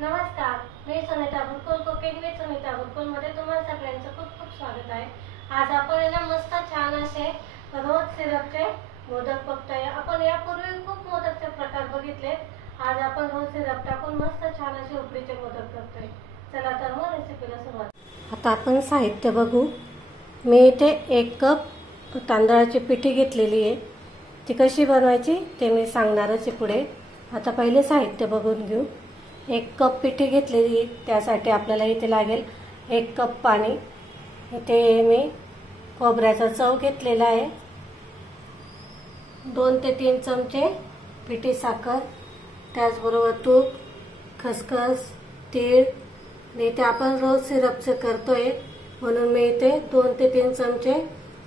नमस्कार, मी Sunita भुरकुल cooking with Sunita भुरकुल मध्ये तुम्हाला सगळ्यांचं खूप खूप स्वागत आहे। आज आपण ना मस्त छान असे रोज सिरपचे मोदक बघतोय। आपण यापूर्वी खूप मोदकचे प्रकार बघितले। आज आपण रोज सिरप टाकून मस्त छान असे उकडीचे मोदक करतोय। चला तर मग रेसिपीला सुरुवात। आता आपण साहित्य बघू। मी इथे 1 कप तांदळाची पिठी घेतलेली आहे। ती कशी बनवायची ते मी सांगणारच आहे पुढे। आता पहिले साहित्य बघून घेऊ। 1 कप पिठी घेतलेली, त्यासाठी आपल्याला इथे लागेल 1 कप पाणी। इथे मी खोबऱ्याचा चव घेतलेला आहे, 2 ते 3 चमचे पिठी साखर, त्याचबरोबर तूप, खसखस, तीळ। इथे आपण रोज सिरपचे करतोय म्हणून मी इथे 2 ते 3 चमचे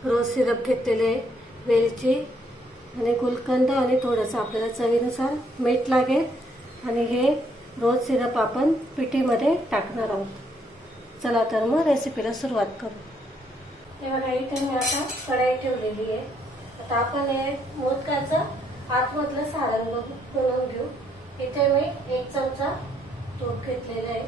रोज सिरप घेतलेले आहे। वेलची आणि गुलकंद आणि थोडंसं आपल्याला चवीनुसार मीठ लागेल आणि हे रोज सिरप आपण पिठीमध्ये टाकणार आहोत। चला तर मग रेसिपीला सुरुवात करू। हे बघा, इथे मी आता कढई ठेवलेली आहे। आता आपण हे मोदकाचं आतमधलं सारण बनवून घेऊ। इथे मी 1 चमचा तूप घेतलेलं आहे।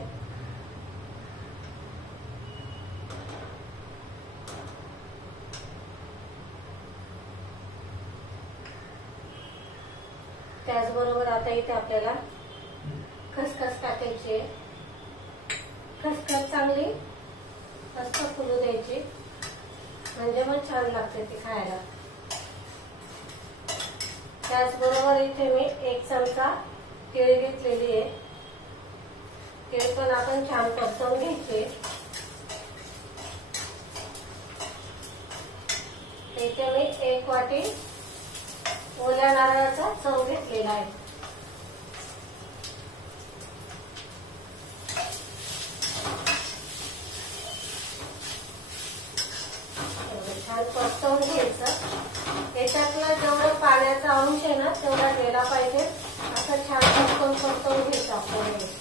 त्याचबरोबर आता इथे आपल्याला खसखस टाकायची आहे। खसखस चांगली मस्त फुलू द्यायची, म्हणजे मग छान लागते ती खायला। त्याचबरोबर इथे मी 1 चमचा तीळ घेतलेली आहे। तीळ पण आपण छान परतवून घ्यायचे। इथे मी 1 वाटी ओल्या नारळाचा चव घेतलेला आहे। छान परतवून घ्यायचं। याच्यातला जेवढा पाण्याचा अंश आहे ना तेवढा गेला पाहिजे, असं छान परतवून घ्यायचं आपल्याला।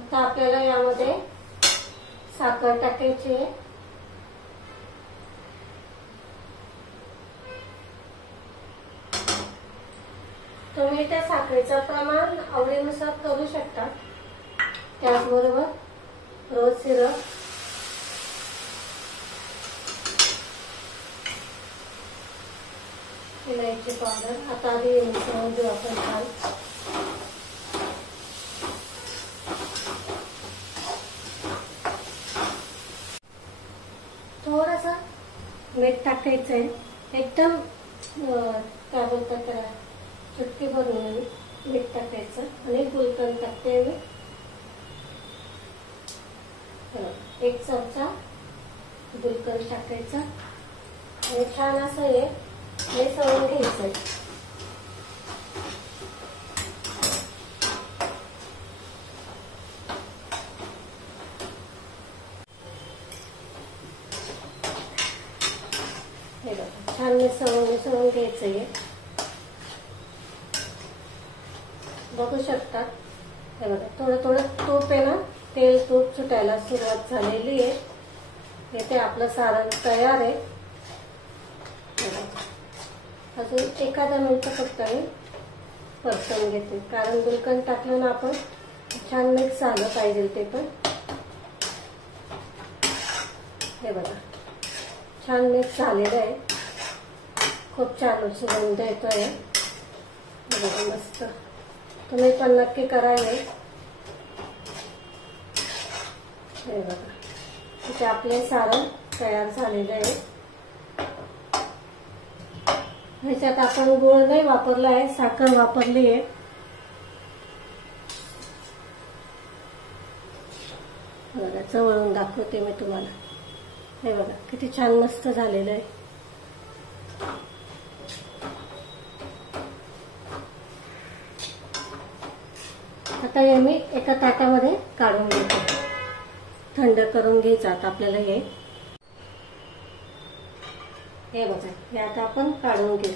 आता आपल्याला यामध्ये साखर टाकायची आहे। तुम्ही त्या साखरेचं प्रमाण आवडीनुसार करू शकता। त्याचबरोबर रोज सिरप, इलायची पावडर आता आधी मिसळून घेऊ आपण छान। थोडंसं मीठ टाकायचं आहे, एकदम काय बोलतात त्याला, चुटकी भरून मीठ टाकायचं आणि गुलकंद टाकते मी 1 चमचा गुलकंद टाकायचा आणि छान असं हे मिसळून घ्यायचं। हे बघा, छान मिसळून घ्यायचं। बघू शकता, हे बघा थोडं थोडं तूप आहे ना, तेल तूप सुटायला सुरुवात झालेली आहे। इथे आपलं सारण तयार आहे। अजून एखादा मिनिट फक्त मी परतवून घेते, कारण गुलकंद टाकलं ना आपण, छान मिक्स झालं पाहिजे ते पण। हे बघा छान मिक्स झालेलं आहे, खूप छान सुगंध येतोय। बघा मस्त, तुम्ही पण नक्की करा हे। हे बघा, इथे आपले सारण तयार झालेलं आहे। ह्याच्यात आपण गूळ नाही वापरला आहे, साखर वापरली आहे। बघा जवळून दाखवते मी तुम्हाला। हे बघा किती छान मस्त झालेलं आहे। आता हे मी एका ताटामध्ये काढून घेते, थंड करून घ्यायचं आता आपल्याला हे। हे बघा, हे आता आपण काढून घेऊ।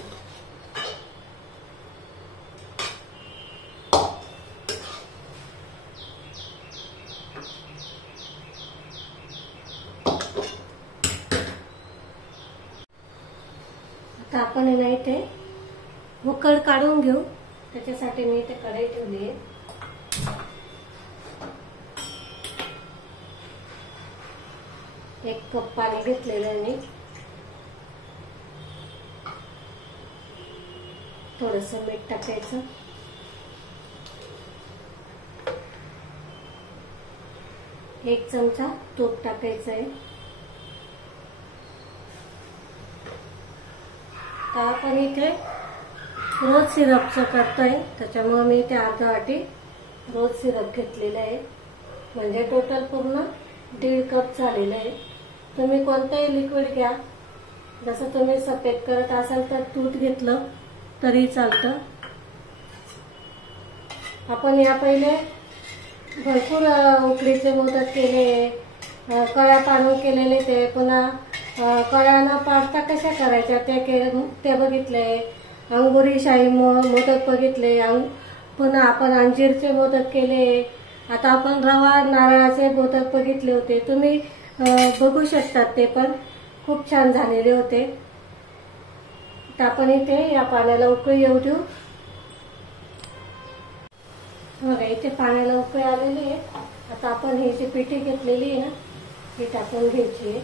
तर आपण हे ना इथे उकड काढून घेऊ. त्याच्यासाठी मी इथे कढई ठेवली आहे. एक कप पाणी घेतलेलं आहे मी. थोडस मीठ टाकायचं. एक चमचा तूप टाकायचं आहे. तर आपण इथे रोज सिरपचं करतोय, त्याच्यामुळे मी इथे अर्धा वाटी रोज सिरप घेतलेलं आहे. म्हणजे टोटल पूर्ण 1.5 कप झालेलं आहे. तुम्ही कोणतंही लिक्विड घ्या. जसं तुम्ही सफेद करत असाल तर दूध घेतलं तरी चालतं. आपण या पहिले भरपूर उकडीचे मोदक केले, कळ्या पाडून केलेले, ते पुन्हा कळ्या न पाडता कशा करायच्या ते बघितले. अंगुरी शाही मोदक बघितले. पुन्हा आपण अंजीरचे मोदक केले. आता आपण रवा नारळाचे मोदक बघितले होते. तुम्ही बघू शकतात, ते पण खूप छान झालेले होते. तर आपण इथे या पाण्याला उकळी येऊ देऊ. बघा इथे पाण्याला उकळी आलेली आहे. आता आपण ही जी पिठी घेतलेली आहे ना, ही टाकून घ्यायची आहे.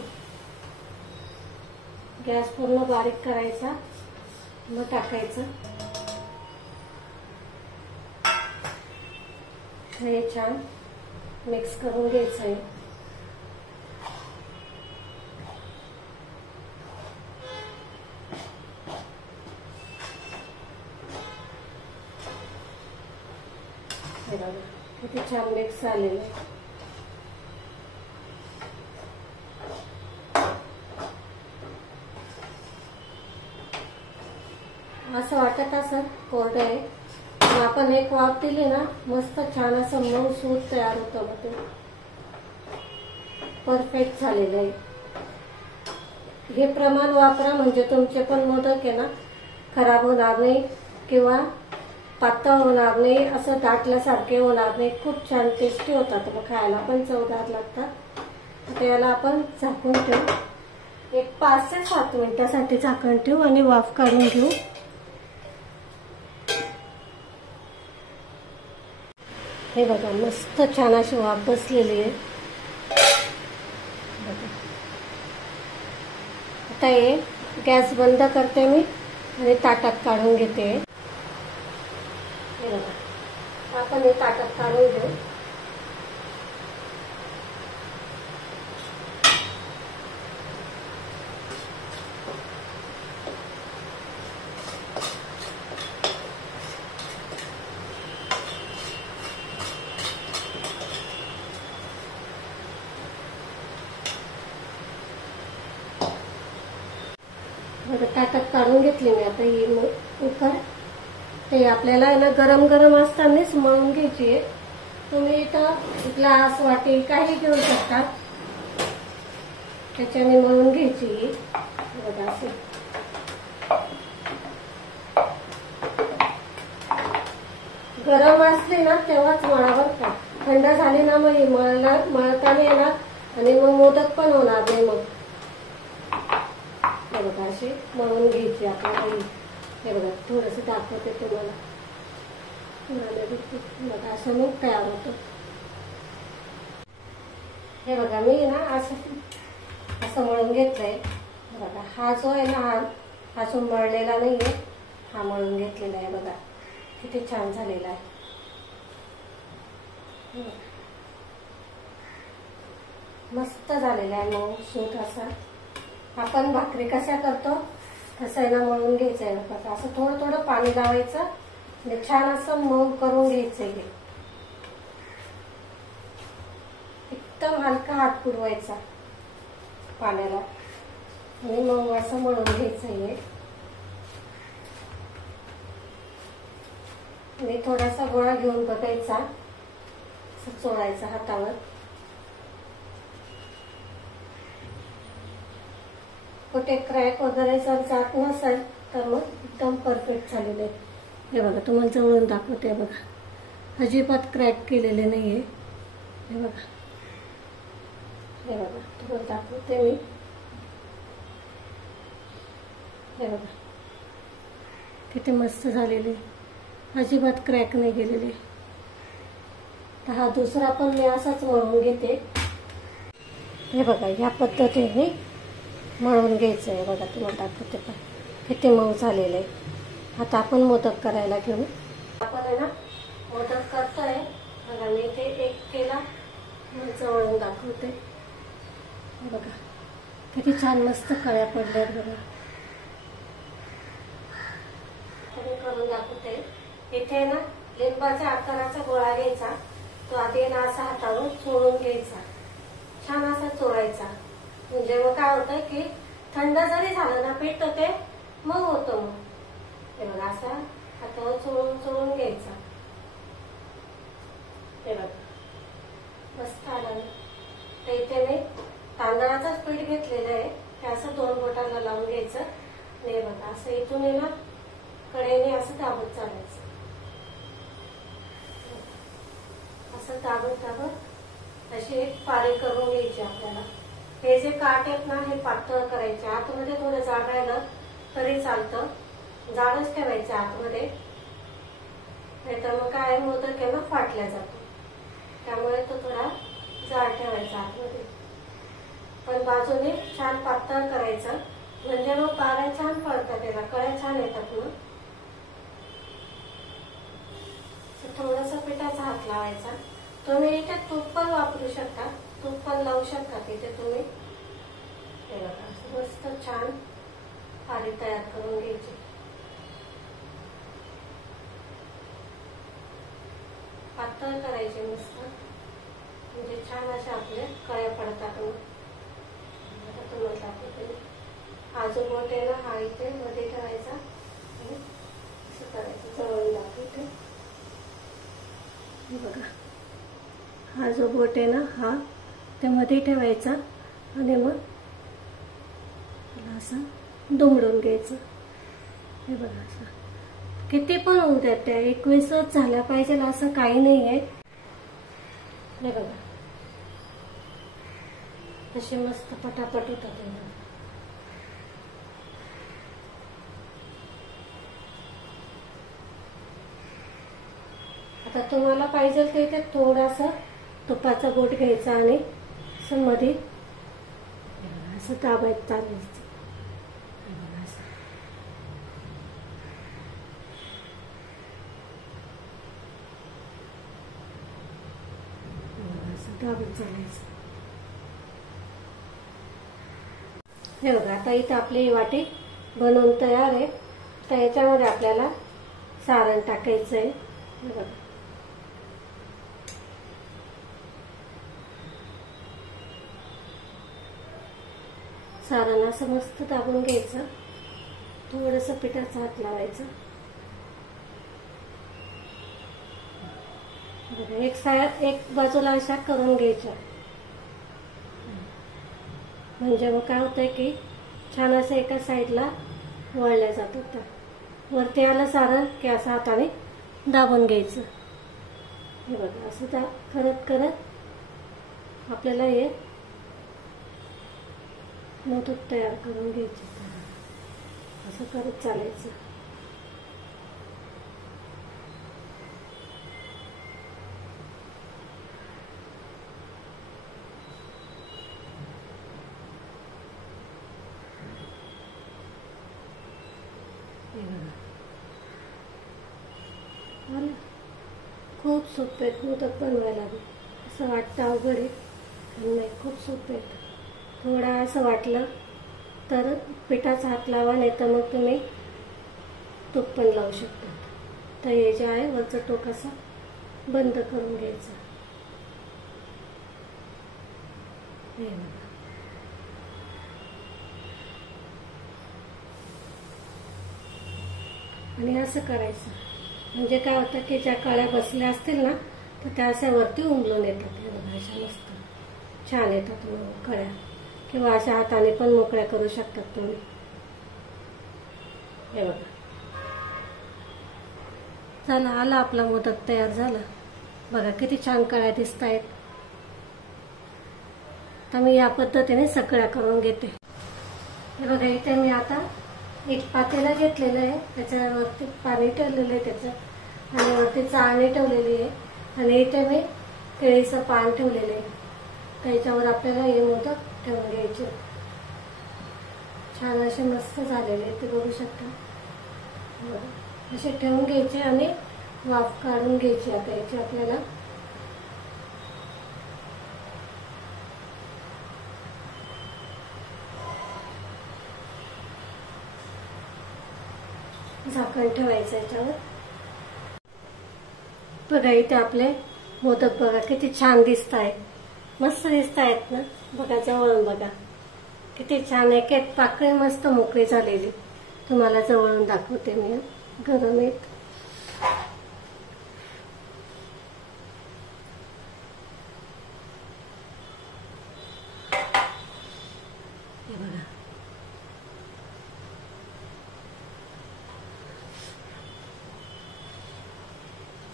गॅस पूर्ण बारीक करायचा, मग टाकायचं. हे छान मिक्स करून घ्यायचं आहे. किती छान मिक्स झालेलं आहे. असं वाटत असं कोरडं आहे, पण आपण एक वाफ दिली ना, मस्त छान असं मऊ सूत तयार होतं. मग ते परफेक्ट झालेलं आहे. हे प्रमाण वापरा, म्हणजे तुमचे पण मोदक आहे ना खराब होणार नाही किंवा पातळ होणार नाही, असं दाटल्यासारखे होणार नाही. खूप छान टेस्टी होतात, मग खायला पण चवदार लागतात. त्याला आपण झाकून ठेवू. एक 5 ते 7 मिनिटासाठी झाकण ठेवू आणि वाफ काढून घेऊ. हे बघा मस्त छान अशी वाफ बसलेली आहे. आता हे गॅस बंद करते मी आणि ताटात काढून घेते. हे बघा आपण हे ताटात काढून घेऊ. ताटात काढून घेतली मी आता ही उकड. ते आपल्याला ना गरम गरम असतानाच मळून घ्यायची आहे. तुम्ही इथं ग्लास वाटी काही घेऊ शकता, त्याच्याने मळून घ्यायची. बघा असं गरम असली ना तेव्हाच मळावर का, थंड झाली ना मग मळताना येणार आणि मग मोदक पण होणार नाही. मग हे बघा अशी मळून घ्यायची आपल्याला. हे बघा थोडंसं दाखवते तुम्हाला. बघा असं मग तयार होतं. हे बघा मी ना असं मळून घेतलंय. बघा हा जो आहे ना, हा अजून मळलेला नाहीये, हा मळून घेतलेला आहे. बघा किती छान झालेला आहे. मस्त झालेला आहे मऊ सूत असा. आपण भाकरी कशा करतो तसं आहे ना मळून घ्यायचं आहे. बघा असं थोडं थोडं पाणी लावायचं आणि छान असं मऊ करून घ्यायचं आहे. एकदम हलका हात पुरवायचा पाण्याला आणि मग असं मळून घ्यायचं आहे. आणि थोडासा गोळा घेऊन बघायचा, असं चोळायचा हातावर. कुठे क्रॅक वगैरे जर जात नसेल तर मग एकदम परफेक्ट झालेले आहे. हे बघा तुम्हाला जवळून दाखवते. बघा अजिबात क्रॅक केलेले नाहीये. हे बघा, हे बघा तुम्हाला दाखवते मी. हे बघा किती मस्त झालेले, अजिबात क्रॅक नाही गेलेले. तर हा दुसरा पण मी असाच मळून घेते. हे बघा या पद्धतीने मळून घ्यायचं आहे. बघा तुम्हाला दाखवते पण किती मऊ झालेले. आता आपण मोदक करायला घेऊ. आपण आहे ना मोदक करतोय. बघा मी इथे एक केला, मग जवळून दाखवते. बघा किती छान मस्त कळ्या पडल्यात. बघा करून दाखवते. इथे ना लिंबाच्या आकाराचा गोळा घ्यायचा. तो आधी ना असा हातावरून चोळून घ्यायचा, छान असा चोळायचा. म्हणजे मग काय होतं की थंड जरी झालं ना पीठ तर ते मग होतं. मग हे बघा असा हातावर चोळून चोळून घ्यायचा. हे बघा मस्त आलं. तर इथे मी तांदळाचंच पीठ घेतलेलं आहे. ते असं 2 बोटाला लावून घ्यायचं. हे बघा असं इथून आहे ना कडेने असं दाबत चालायचं. असं दाबत दाबत अशी एक पारी करून घ्यायची आपल्याला. हे जे काठ आहेत ना हे पातळ करायचे. आतमध्ये थोडं जाड राहिलं तरी चालतं, जाडच ठेवायचं आतमध्ये. नाहीतर मग काय मोदक आहे ना फाटल्या जातो. त्यामुळे तो थोडा जाड ठेवायचा आतमध्ये. पण बाजूने छान पातळ करायचं, म्हणजे मग पाऱ्या छान पडतात, त्याला कळ्या छान येतात. मग थोडासा पिठाचा हात लावायचा. तुम्ही इथे तूप पण वापरू शकता, तूप पण लावू शकता तिथे तुम्ही. हे बघा मस्त छान पारी तयार करून घ्यायची. पातळ करायची मस्त, म्हणजे छान अशा आपल्या कळ्या पडतात. मग तुम्हाला दाखवते. हा जो बोट आहे ना हा इथे मध्ये ठेवायचा आणि असं करायचं. जवळून दाखवते. बघा हा जो बोट आहे ना हा त्यामध्ये ठेवायचा आणि मग असं दुमडून घ्यायचं. हे बघा असं किती पण होऊ द्या, त्या 21च झाल्या पाहिजे असं काही नाही आहे. हे बघा असे मस्त पटापट होतात. आता तुम्हाला पाहिजे तर इथे थोडासा तुपाचा बोट घ्यायचा आणि असं मध्ये असं दाबायचं चालायचं. असं दाबत चालायचं. हे बघा आता इथं आपली वाटी बनवून तयार आहे. तर याच्यामध्ये आपल्याला सारण टाकायचं आहे. हे बघा सारण असं मस्त दाबून घ्यायचं. थोडंसं पिठाचा हात लावायचा. एक बाजूला अशा करून घ्यायच्या. म्हणजे मग काय होतंय की छान असं एका साईडला वळल्या जातात. वरती आलं सारण की असं हाताने दाबून घ्यायचं. हे बघा असं करत करत आपल्याला हे मोदक तयार करून घ्यायचे. असं करत चालायचं. खूप सोपे आहेत मोदक बनवायला. असं वाटतं अवघड आहे, नाही खूप सोपे आहेत. थोडा असं वाटलं तर पिठाचा हात लावा, नाही तर मग तुम्ही तूप पण लावू शकता. तर हे जे आहे वरचं टोक असं बंद करून घ्यायचं. आणि असं करायचं. म्हणजे काय होतं की ज्या कळ्या बसल्या असतील ना तर त्या अशा वरती उमलून येतात. हे बघा अशा मस्त छान येतात कळ्या. किंवा अशा हाताने पण मोकळ्या करू शकतात तुम्ही. हे बघा चला आला आपला मोदक तयार झाला. बघा किती छान कळ्या दिसत आहेत. तर मी या पद्धतीने सगळ्या करून घेते. हे बघा इथे मी आता एक पातेला घेतलेलं आहे, त्याच्यावरती पाणी ठेवलेलं आहे त्याचं, आणि वरती चाळणी ठेवलेली आहे, आणि इथे मी केळीचं पान ठेवलेलं आहे. त्याच्यावर आपल्याला हे मोदक ठेवून घ्यायचे. छान असे मस्त झालेले आहेत, ते बघू शकता. असे ठेवून घ्यायचे आणि वाफ काढून घ्यायची आता याची आपल्याला. झाकण ठेवायचं याच्यावर. बघा इथे आपले मोदक बघा किती छान दिसत आहेत, मस्त दिसत आहेत ना. बघा जवळून बघा किती छान, एक एक पाकळी मस्त मोकळी झालेली. तुम्हाला जवळून दाखवते मी. गरम आहेत. बघा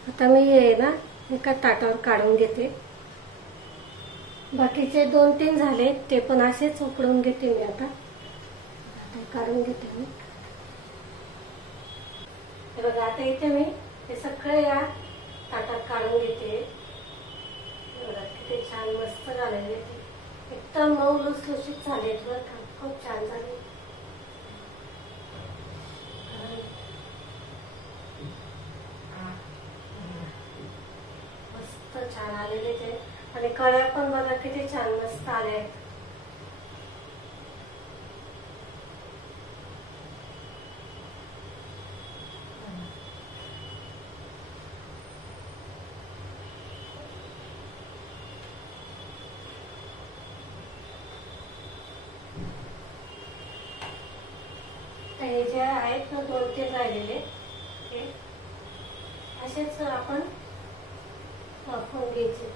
आता मी हे ना एका ताटावर काढून घेते. बाकीचे 2-3 झाले ते पण असेच उकडून घेते मी. आता काढून घेते मी. बघा आता इथे मी हे सगळे या ताटात काढून घेते. बघा किती छान मस्त झालेले, एकदम मऊ लुसलुशीत झाले. खूप छान झाले. मस्त छान आलेले ते, आणि कळ्या पण बघा किती छान मस्त आले. हे जे आहेत ना 2-3 राहिलेले हे असेच आपण वाफवून घ्यायचे.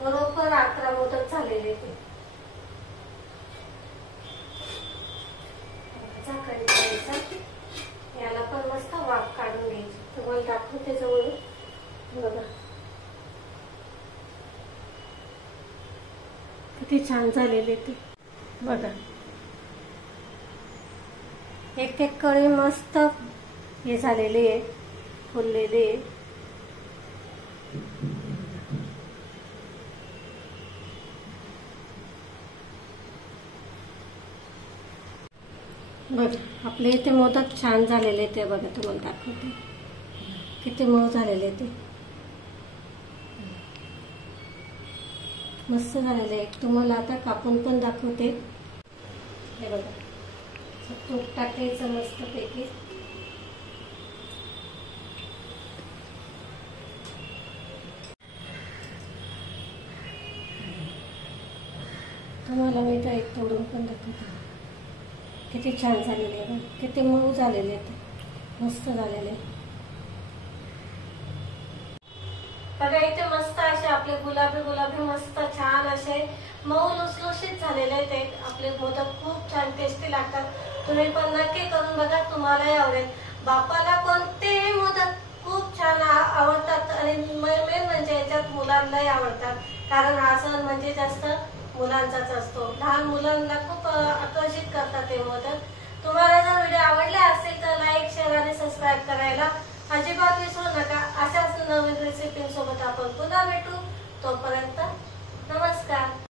बरोबर 11 मोदक झालेले ते. झाकण ठेवायचं. याला पण मस्त वाफ काढून घ्यायची. तुम्हाला दाखवते जवळून. बघा किती छान झालेले ते. बघा एक एक कळी मस्त हे झालेले आहे, फुललेले. बघा आपले इथे मोदक छान झालेले ते. बघा तुम्हाला दाखवते किती मऊ झालेले ते, मस्त झालेले. तुम्हाला आता कापून पण दाखवते. हे बघा तूप टाकायचं मस्त पैकी. तुम्हाला मी तर एक तोडून पण दाखवते. किती छान झालेले आहे, किती मऊ झालेले ते, मस्त झालेले. बघा इथे मस्त असे आपले गुलाबी गुलाबी मस्त छान असे मऊ लुसलुशीत झालेले ते आपले मोदक. खूप छान टेस्टी लागतात. तुम्ही पण नक्की करून बघा, तुम्हालाही आवडेल. बापाला कोणतेही मोदक खूप छान आवडतात, आणि मेन म्हणजे याच्यात मुलांनाही आवडतात, कारण हा सण म्हणजे जास्त मुलांचाच असतो. लहान मुलांना खूप आकर्षित करतात हे मोदक. तुम्हाला जर व्हिडिओ आवडले असेल तर लाईक, शेअर आणि सबस्क्राईब करायला अजिबात विसरू नका. अशाच नवीन रेसिपींसोबत आपण पुन्हा भेटू. तोपर्यंत